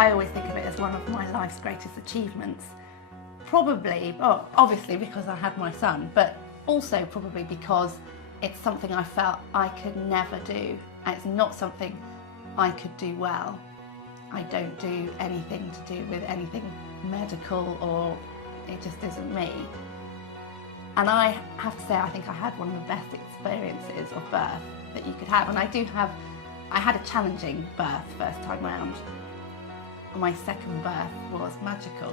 I always think of it as one of my life's greatest achievements. Probably, well, obviously because I had my son, but also probably because it's something I felt I could never do. And it's not something I could do well. I don't do anything to do with anything medical, or it just isn't me. And I have to say, I think I had one of the best experiences of birth that you could have. And I had a challenging birth first time round. My second birth was magical.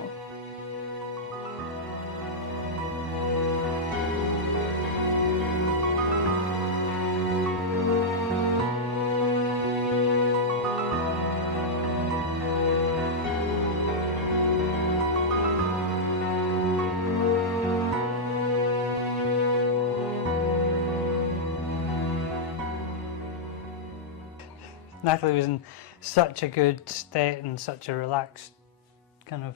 Natalie was in such a good state and such a relaxed kind of,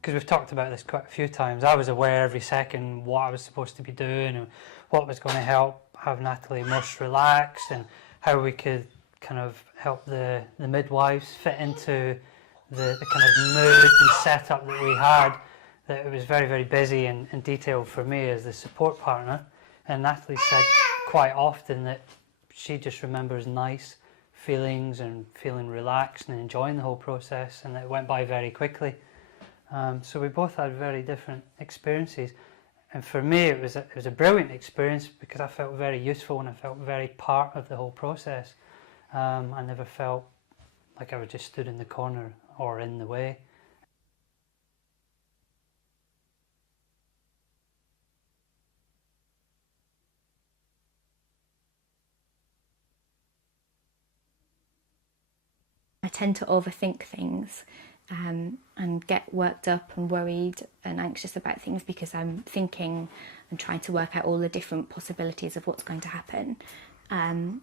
because we've talked about this quite a few times. I was aware every second what I was supposed to be doing and what was going to help have Natalie most relaxed, and how we could kind of help the midwives fit into the kind of mood and setup that we had. That it was very, very busy and detailed for me as the support partner. And Natalie said quite often that she just remembers nice feelings and feeling relaxed and enjoying the whole process, and it went by very quickly. So we both had very different experiences, and for me it was a brilliant experience because I felt very useful and I felt very part of the whole process. I never felt like I was just stood in the corner or in the way. I tend to overthink things and get worked up and worried and anxious about things because I'm thinking and trying to work out all the different possibilities of what's going to happen. And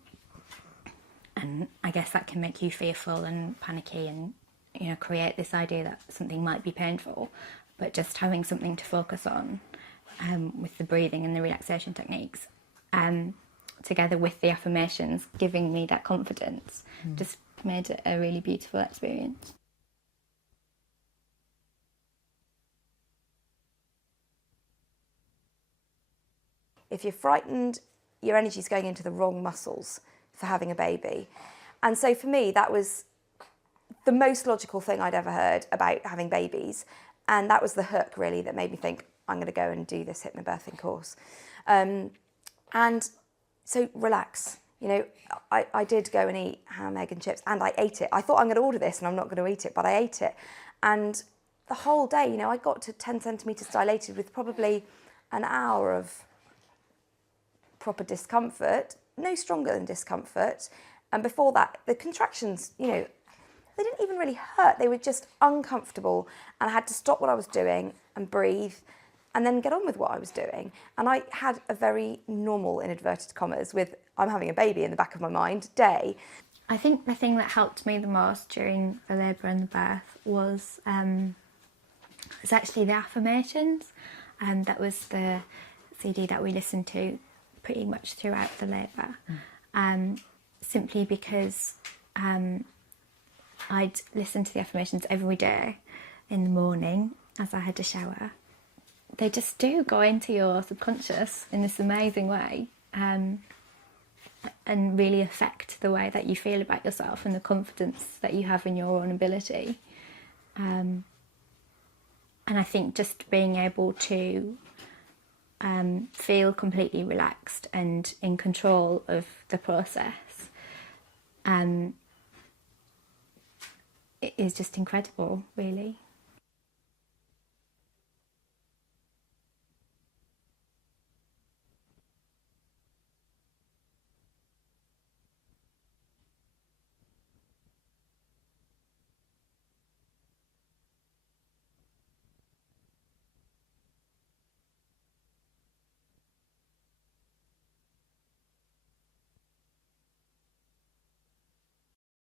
I guess that can make you fearful and panicky and, you know, create this idea that something might be painful. But just having something to focus on with the breathing and the relaxation techniques, together with the affirmations, giving me that confidence, just made it a really beautiful experience. If you're frightened, your energy's going into the wrong muscles for having a baby. And so for me, that was the most logical thing I'd ever heard about having babies. And that was the hook, really, that made me think, I'm going to go and do this HypnoBirthing course. And so relax. You know, I did go and eat ham, egg and chips, and I ate it. I thought I'm going to order this and I'm not going to eat it, but I ate it. And the whole day, you know, I got to 10 centimetres dilated with probably an hour of proper discomfort, no stronger than discomfort. And before that, the contractions, you know, they didn't even really hurt. They were just uncomfortable, and I had to stop what I was doing and breathe and then get on with what I was doing. And I had a very normal, in inverted commas, with I'm having a baby in the back of my mind day. I think the thing that helped me the most during the labour and the birth was actually the affirmations. And that was the CD that we listened to pretty much throughout the labour. Simply because I'd listen to the affirmations every day in the morning as I had a shower. They just do go into your subconscious in this amazing way, and really affect the way that you feel about yourself and the confidence that you have in your own ability. And I think just being able to feel completely relaxed and in control of the process it is just incredible, really.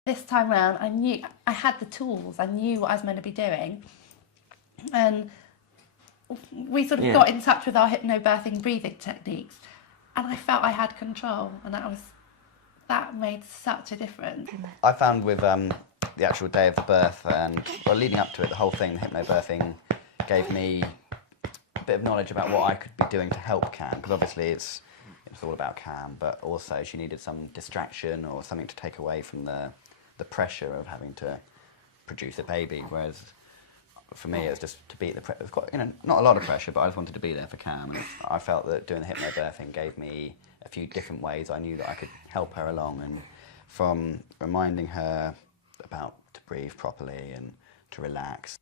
This time round, I knew I had the tools. I knew what I was meant to be doing, and we sort of got in touch with our HypnoBirthing breathing techniques, and I felt I had control, and that made such a difference. I found with the actual day of the birth, and well, leading up to it, the whole thing, the HypnoBirthing, gave me a bit of knowledge about what I could be doing to help Cam, because obviously it's all about Cam, but also she needed some distraction or something to take away from the pressure of having to produce a baby, whereas for me it was just to beat the pressure. It was quite, not a lot of pressure, but I just wanted to be there for Cam, and I felt that doing the HypnoBirthing gave me a few different ways I knew that I could help her along, and from reminding her about to breathe properly and to relax.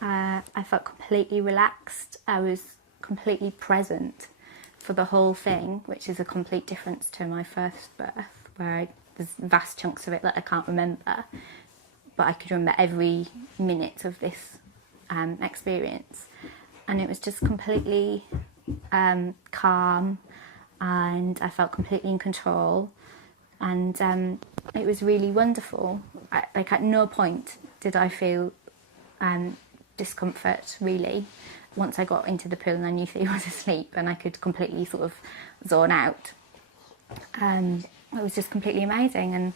I felt completely relaxed. I was completely present for the whole thing, which is a complete difference to my first birth, where there's vast chunks of it that I can't remember, but I could remember every minute of this experience, and it was just completely calm, and I felt completely in control, and it was really wonderful. Like at no point did I feel discomfort, really. Once I got into the pool and I knew he was asleep and I could completely sort of zone out, it was just completely amazing.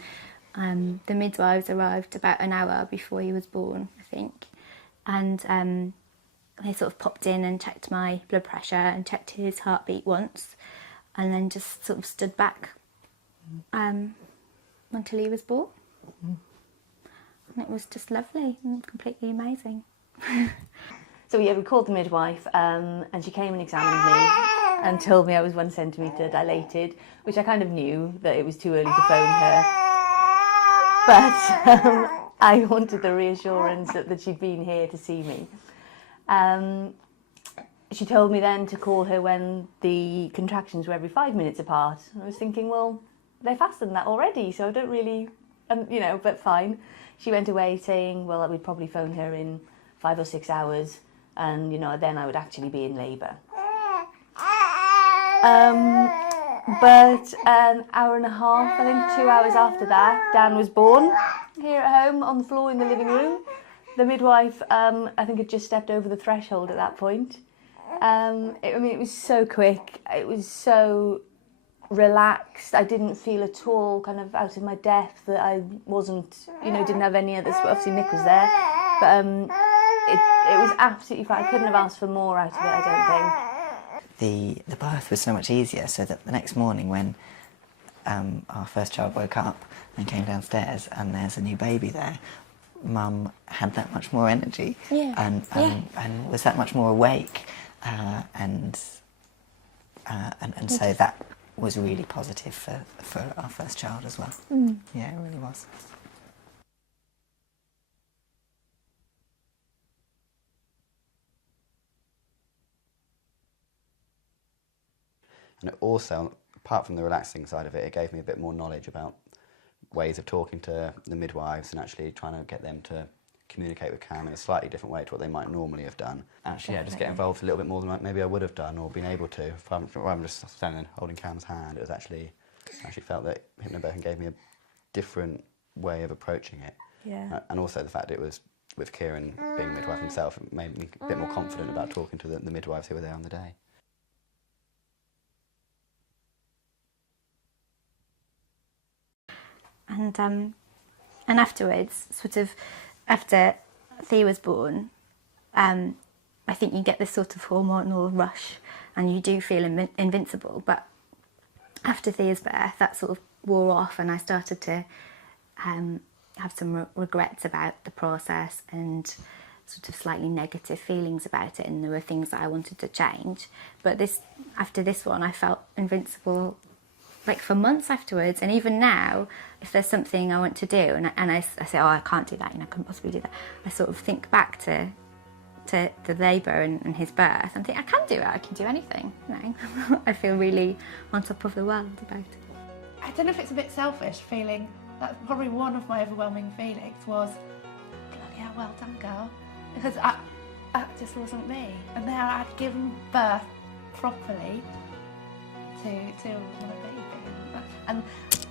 And the midwives arrived about an hour before he was born, I think, and they sort of popped in and checked my blood pressure and checked his heartbeat once, and then just sort of stood back until he was born. And it was just lovely and completely amazing. So yeah, we called the midwife, and she came and examined me and told me I was 1 centimetre dilated, which I kind of knew that it was too early to phone her. But I wanted the reassurance that she'd been here to see me. She told me then to call her when the contractions were every 5 minutes apart. I was thinking, well, they're faster than that already, so I don't really, but fine. She went away saying, well, we'd probably phone her in 5 or 6 hours, and then I would actually be in labour. But an hour and a half, I think 2 hours after that, Dan was born here at home on the floor in the living room. The midwife, I think, had just stepped over the threshold at that point. It was so quick. It was so relaxed. I didn't feel at all kind of out of my depth, that I wasn't, didn't have any others. Obviously Nick was there, but it was absolutely fine. I couldn't have asked for more out of it, I don't think. The birth was so much easier, so that the next morning when our first child woke up and came downstairs and there's a new baby there, Mum had that much more energy, and was that much more awake, and so that was really positive for our first child as well. Yeah, it really was. And it also, apart from the relaxing side of it, it gave me a bit more knowledge about ways of talking to the midwives and actually trying to get them to communicate with Cam in a slightly different way to what they might normally have done. Actually, just get involved a little bit more than maybe I would have done or been able to. If I'm just standing and holding Cam's hand, it was actually felt that HypnoBirthing gave me a different way of approaching it. Yeah. And also the fact it was with Kieran being a midwife himself, it made me a bit more confident about talking to the midwives who were there on the day. And afterwards, sort of after Thea was born, I think you get this sort of hormonal rush and you do feel invincible. But after Thea's birth, that sort of wore off, and I started to have some regrets about the process and sort of slightly negative feelings about it, and there were things that I wanted to change. But after this one, I felt invincible, like for months afterwards. And even now, if there's something I want to do and I say, oh, I can't do that, I couldn't possibly do that, I sort of think back to the labour and his birth and think, I can do it, I can do anything. I feel really on top of the world about it. I don't know if it's a bit selfish feeling, that's probably one of my overwhelming feelings was, bloody hell, well done, girl, because that just wasn't me. And now I'd given birth properly to my baby. And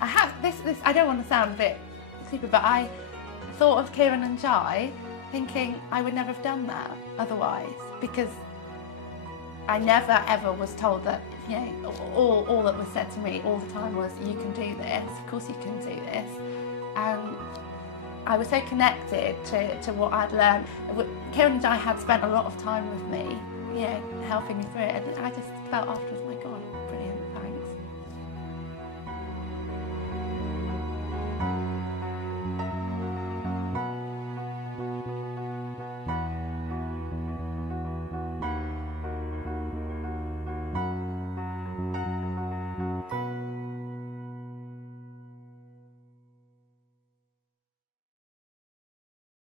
I have this, I don't want to sound a bit stupid, but I thought of Kieran and Jai thinking I would never have done that otherwise, because I never ever was told that, you know, all that was said to me all the time was, you can do this, of course you can do this. And I was so connected to what I'd learned. Kieran and I had spent a lot of time with me, you know, helping me through it, and I just felt afterwards,